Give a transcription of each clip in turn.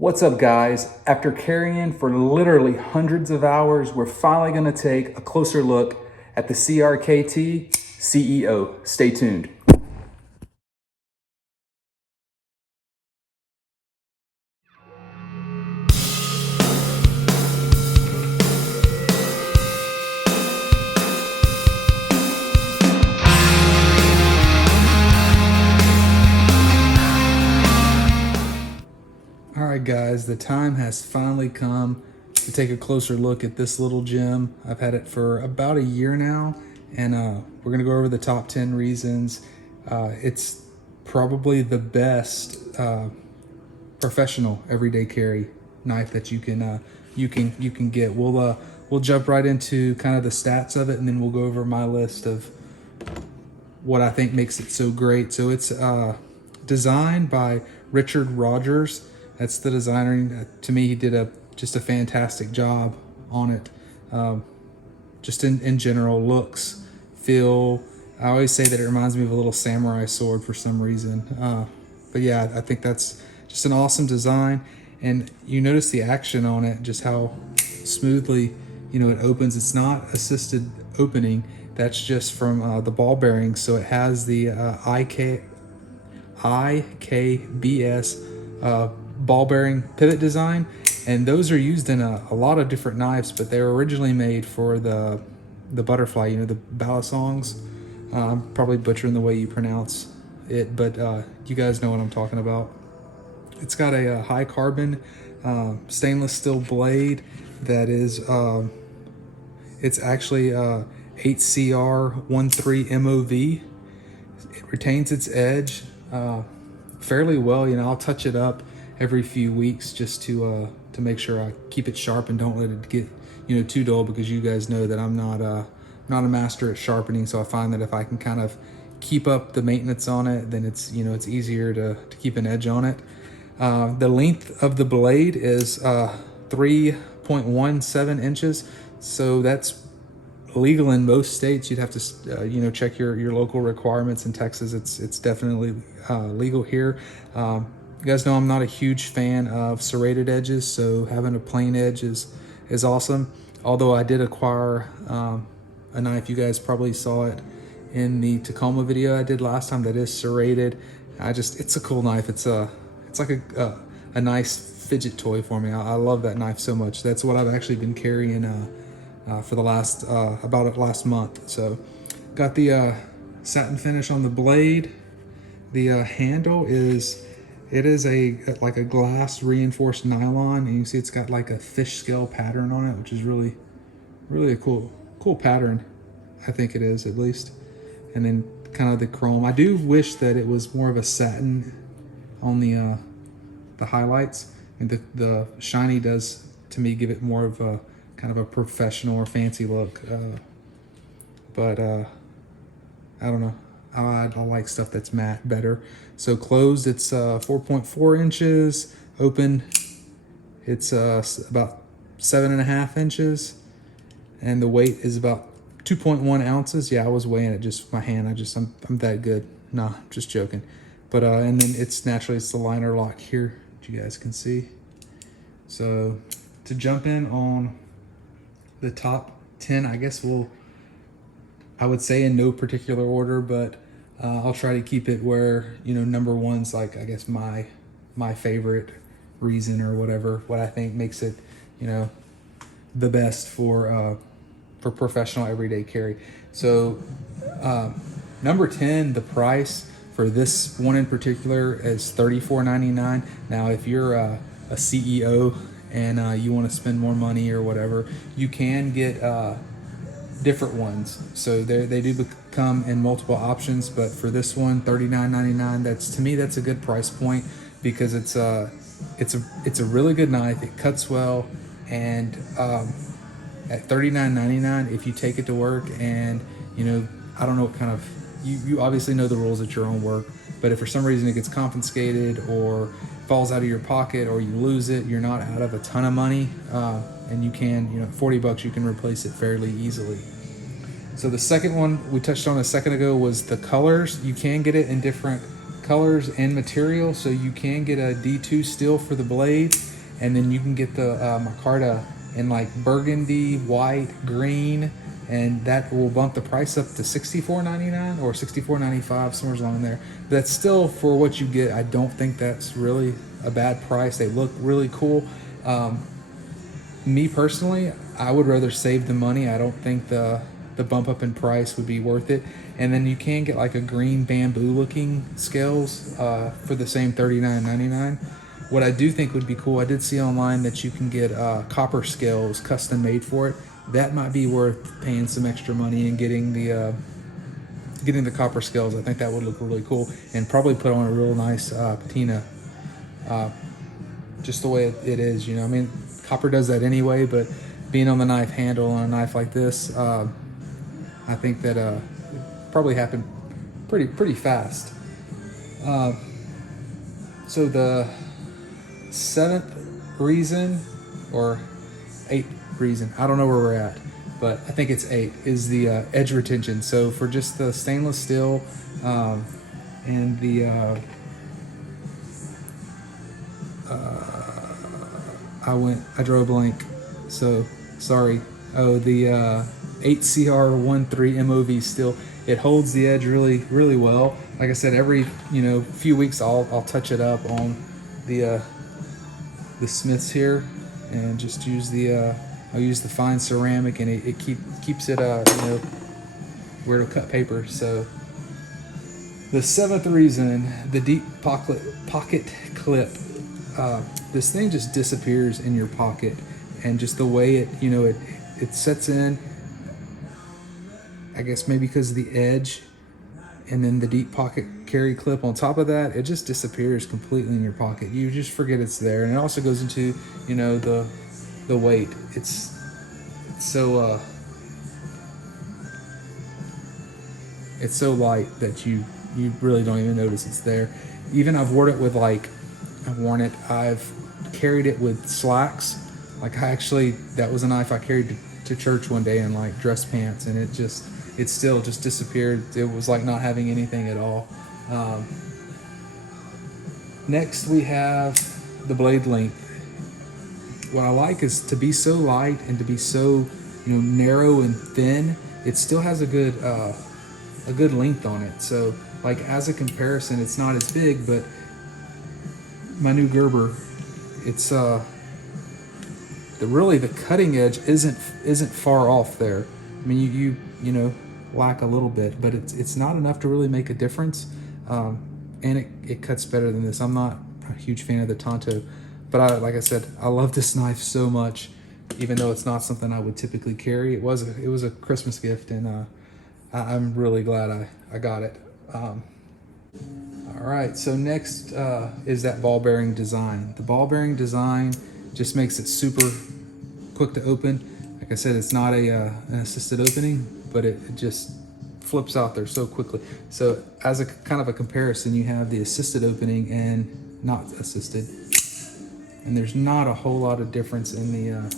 What's up, guys? After carrying for literally hundreds of hours, we're finally going to take a closer look at the CRKT CEO. Stay tuned. All right, guys, the time has finally come to take a closer look at this little gem. I've had it for about a year now, and we're gonna go over the top 10 reasons. It's probably the best professional everyday carry knife that you can get. We'll jump right into kind of the stats of it, and then we'll go over my list of what I think makes it so great. So it's designed by Richard Rogers. That's the designer. To me, he did just a fantastic job on it. Just in general, looks, feel. I always say that it reminds me of a little samurai sword for some reason. But yeah, I think that's just an awesome design. And you notice the action on it, just how smoothly, it opens. It's not assisted opening. That's just from the ball bearings. So it has the IKBS ball bearing pivot design, and those are used in a lot of different knives, but they were originally made for the butterfly, the balisongs. I'm probably butchering the way you pronounce it, but you guys know what I'm talking about. It's got a high carbon stainless steel blade that is it's actually 8CR13 MOV. It retains its edge fairly well. I'll touch it up every few weeks just to make sure I keep it sharp and don't let it get too dull, because you guys know that I'm not a master at sharpening. So I find that if I can kind of keep up the maintenance on it, then it's it's easier to keep an edge on it. The length of the blade is 3.17 inches, so that's legal in most states. You'd have to check your local requirements. In Texas, it's definitely legal here. You guys know I'm not a huge fan of serrated edges, so having a plain edge is awesome. Although I did acquire a knife, you guys probably saw it in the Tacoma video I did last time, that is serrated. It's a cool knife. It's like a nice fidget toy for me. I love that knife so much. That's what I've actually been carrying for the last last month. So got the satin finish on the blade. The handle is like a glass reinforced nylon, and you see it's got like a fish scale pattern on it, which is really a cool pattern. I think it is, at least. And then kind of the chrome. I do wish that it was more of a satin on the highlights, and the shiny does, to me, give it more of a kind of a professional or fancy look. But I don't know. I like stuff that's matte better. So closed, it's 4.4 inches. Open, it's about 7.5 inches. And the weight is about 2.1 ounces. Yeah, I was weighing it just with my hand. I'm that good. Nah, just joking. But and then it's the liner lock here, which you guys can see. So to jump in on the top 10, I guess I would say in no particular order, but I'll try to keep it where, number one's like, I guess, my favorite reason, or what I think makes it, the best for professional everyday carry. So number 10, the price for this one in particular is $34.99. Now, if you're a CEO and you want to spend more money or whatever, you can get different ones. So they do come in multiple options, but for this one, $39.99, to me that's a good price point, because it's a really good knife. It cuts well, and at $39.99, if you take it to work, and I don't know what kind of, you obviously know the rules at your own work, but if for some reason it gets confiscated or falls out of your pocket or you lose it, you're not out of a ton of money, and you can, $40 you can replace it fairly easily. So the second one we touched on a second ago was the colors. You can get it in different colors and material, so you can get a D2 steel for the blade, and then you can get the micarta in like burgundy, white, green, and that will bump the price up to $64.99 or $64.95, somewhere along there. But that's still, for what you get, I don't think that's really a bad price. They look really cool. Me personally, I would rather save the money. I don't think the bump up in price would be worth it. And then you can get like a green bamboo looking scales for the same $39.99. What I do think would be cool, I did see online that you can get copper scales custom made for it. That might be worth paying some extra money and getting the copper scales. I think that would look really cool and probably put on a real nice patina, just the way it is. You know, I mean, copper does that anyway, but being on the knife handle on a knife like this, I think that probably happened pretty fast. So the 7th reason, or 8th reason, I don't know where we're at, but I think it's 8, is the edge retention. So for just the stainless steel and the I drew a blank, so sorry. Oh, the 8CR13 MOV steel, it holds the edge really well. Like I said, every few weeks I'll touch it up on the Smiths here, and just use I'll use the fine ceramic, and it keeps it where to cut paper. So the 7th reason, the deep pocket clip. This thing just disappears in your pocket, and just the way it sets in, I guess maybe because of the edge, and then the deep pocket carry clip on top of that, it just disappears completely in your pocket. You just forget it's there. And it also goes into the weight. It's so light that you really don't even notice it's there. Even I've worn it I've carried it with slacks. Like that was a knife I carried to church one day in like dress pants, and it still just disappeared. It was like not having anything at all. Next we have the blade length. What I like is to be so light and to be so narrow and thin. It still has a good length on it. So like as a comparison, it's not as big, but my new Gerber, it's the cutting edge isn't far off there. I mean, you lack a little bit, but it's not enough to really make a difference. And it cuts better than this. I'm not a huge fan of the Tonto, but like I said, I love this knife so much, even though it's not something I would typically carry. It was a Christmas gift, and I'm really glad I got it. All right, so next is that ball bearing design. The ball bearing design just makes it super quick to open. Like I said, it's not an assisted opening, but it just flips out there so quickly. So as a kind of a comparison, you have the assisted opening and not assisted, and there's not a whole lot of difference in the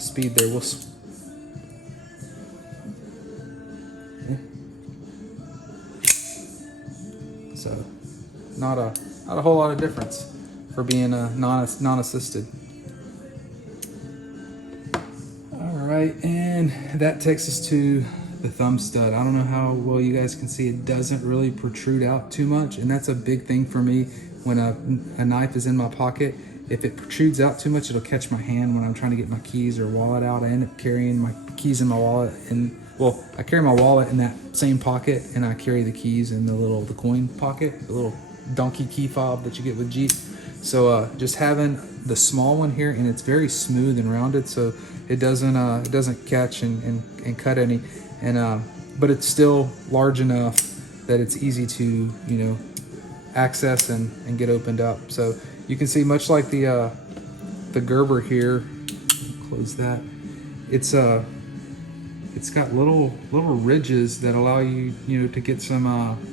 speed there. So not a whole lot of difference for being a non-assisted. All right, and that takes us to the thumb stud. I don't know how well you guys can see, it doesn't really protrude out too much, and that's a big thing for me when a knife is in my pocket. If it protrudes out too much, it'll catch my hand when I'm trying to get my keys or wallet out. I end up carrying my keys in my wallet, and I carry my wallet in that same pocket, and I carry the keys in the coin pocket, the little donkey key fob that you get with Jeep. So just having the small one here, and it's very smooth and rounded, so it doesn't catch and cut any, and but it's still large enough that it's easy to access and get opened up. So you can see, much like the Gerber here, close that. It's got little ridges that allow you to get some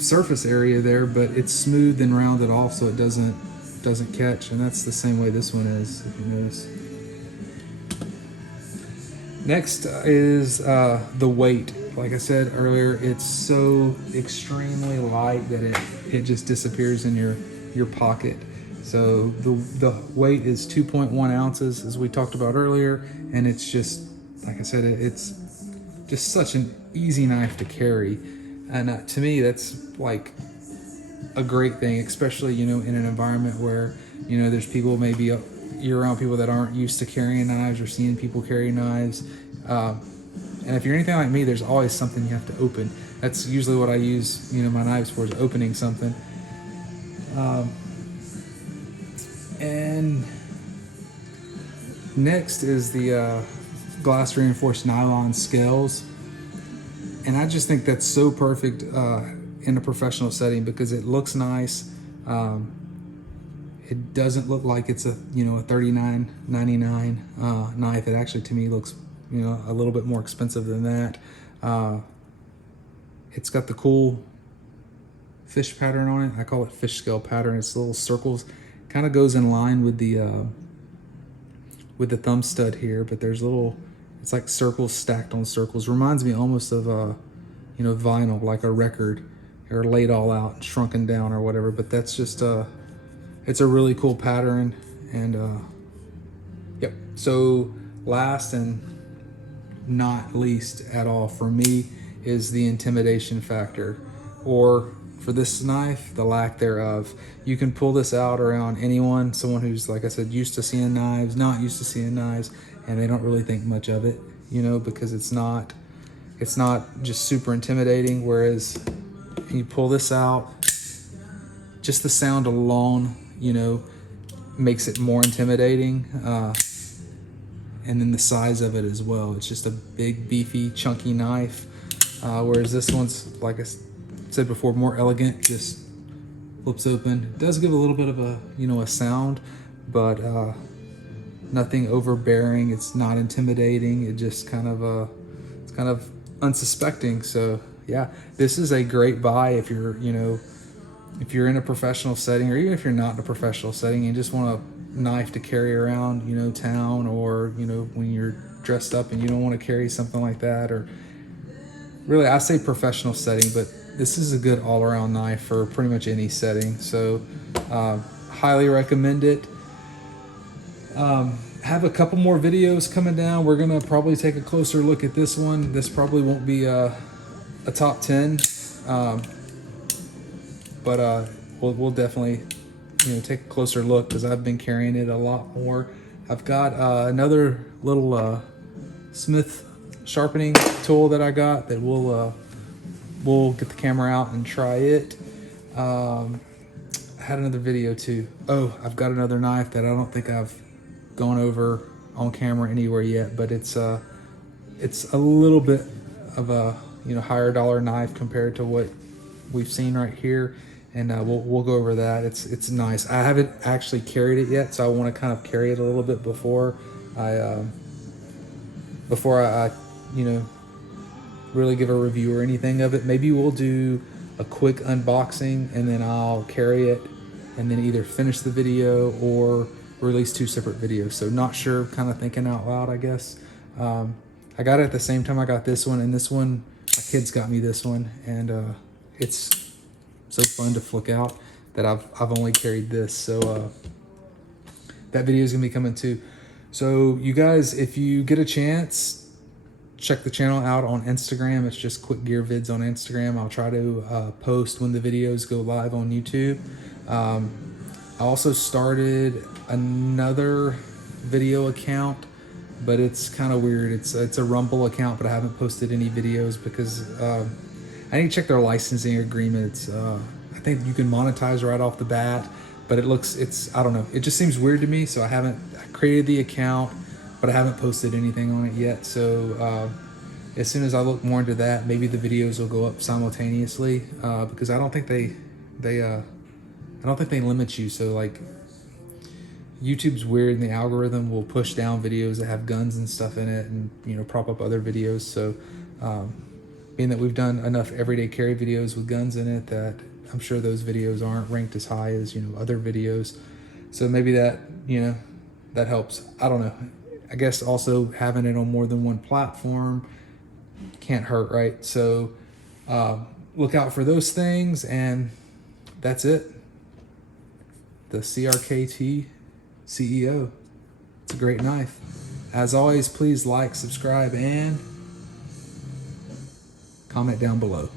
surface area there, but it's smooth and rounded off, so it doesn't catch. And that's the same way this one is, if you notice. Next is the weight. like I said earlier, it's so extremely light that it just disappears in your pocket. So the weight is 2.1 ounces, as we talked about earlier, and it's just, like I said, it's just such an easy knife to carry. And to me, that's like a great thing, especially, in an environment where, there's people, maybe you're around people that aren't used to carrying knives or seeing people carry knives. And if you're anything like me, there's always something you have to open. That's usually what I use, my knives for, is opening something. And next is the glass reinforced nylon scales. And I just think that's so perfect in a professional setting because it looks nice. It doesn't look like it's a $39.99 knife. It actually, to me, looks a little bit more expensive than that. It's got the cool fish pattern on it. I call it fish scale pattern. It's little circles. Kind of goes in line with the thumb stud here, but there's it's like circles stacked on circles. Reminds me almost of vinyl, like a record, or laid all out and shrunken down or whatever. But that's just it's a really cool pattern. And yep. So last and not least at all for me is the intimidation factor, or for this knife, the lack thereof. You can pull this out around anyone, someone who's, like I said, used to seeing knives, not used to seeing knives, and they don't really think much of it, because it's not just super intimidating. Whereas you pull this out, just the sound alone, makes it more intimidating. And then the size of it as well. It's just a big, beefy, chunky knife. Whereas this one's, like I said before, more elegant, just flips open. It does give a little bit of a sound, but nothing overbearing. It's not intimidating. It just it's kind of unsuspecting. So yeah, this is a great buy if you're if you're in a professional setting, or even if you're not in a professional setting and you just want a knife to carry around town, or when you're dressed up and you don't want to carry something like that. Or really, I say professional setting, but this is a good all-around knife for pretty much any setting. So highly recommend it. Have a couple more videos coming down. We're gonna probably take a closer look at this one. This probably won't be a top 10, but we'll definitely take a closer look, because I've been carrying it a lot more. I've got another little Smith sharpening tool that I got that we'll get the camera out and try it. I had another video too. Oh, I've got another knife that I don't think I've gone over on camera anywhere yet, but it's a little bit of a higher dollar knife compared to what we've seen right here, and we'll go over that. It's nice. I haven't actually carried it yet, so I want to kind of carry it a little bit before I really give a review or anything of it. Maybe we'll do a quick unboxing and then I'll carry it and then either finish the video or release two separate videos. So not sure, kind of thinking out loud, I guess. I got it at the same time I got this one, and this one, my kids got me this one, and it's so fun to flick out that I've only carried this. So that video is gonna be coming too. So you guys, if you get a chance, check the channel out on Instagram. It's just Quick Gear Vids on Instagram. I'll try to post when the videos go live on YouTube. I also started another video account, but it's kind of weird. It's a Rumble account, but I haven't posted any videos because I need to check their licensing agreements. I think you can monetize right off the bat, but I don't know. It just seems weird to me, so I created the account, but I haven't posted anything on it yet. So as soon as I look more into that, maybe the videos will go up simultaneously, because I don't think they limit you. So like, YouTube's weird, and the algorithm will push down videos that have guns and stuff in it, and prop up other videos. So being that we've done enough everyday carry videos with guns in it, that I'm sure those videos aren't ranked as high as other videos. So maybe that that helps. I don't know. I guess also having it on more than one platform can't hurt, right? So look out for those things, and that's it. The CRKT CEO. It's a great knife. As always, please like, subscribe, and comment down below.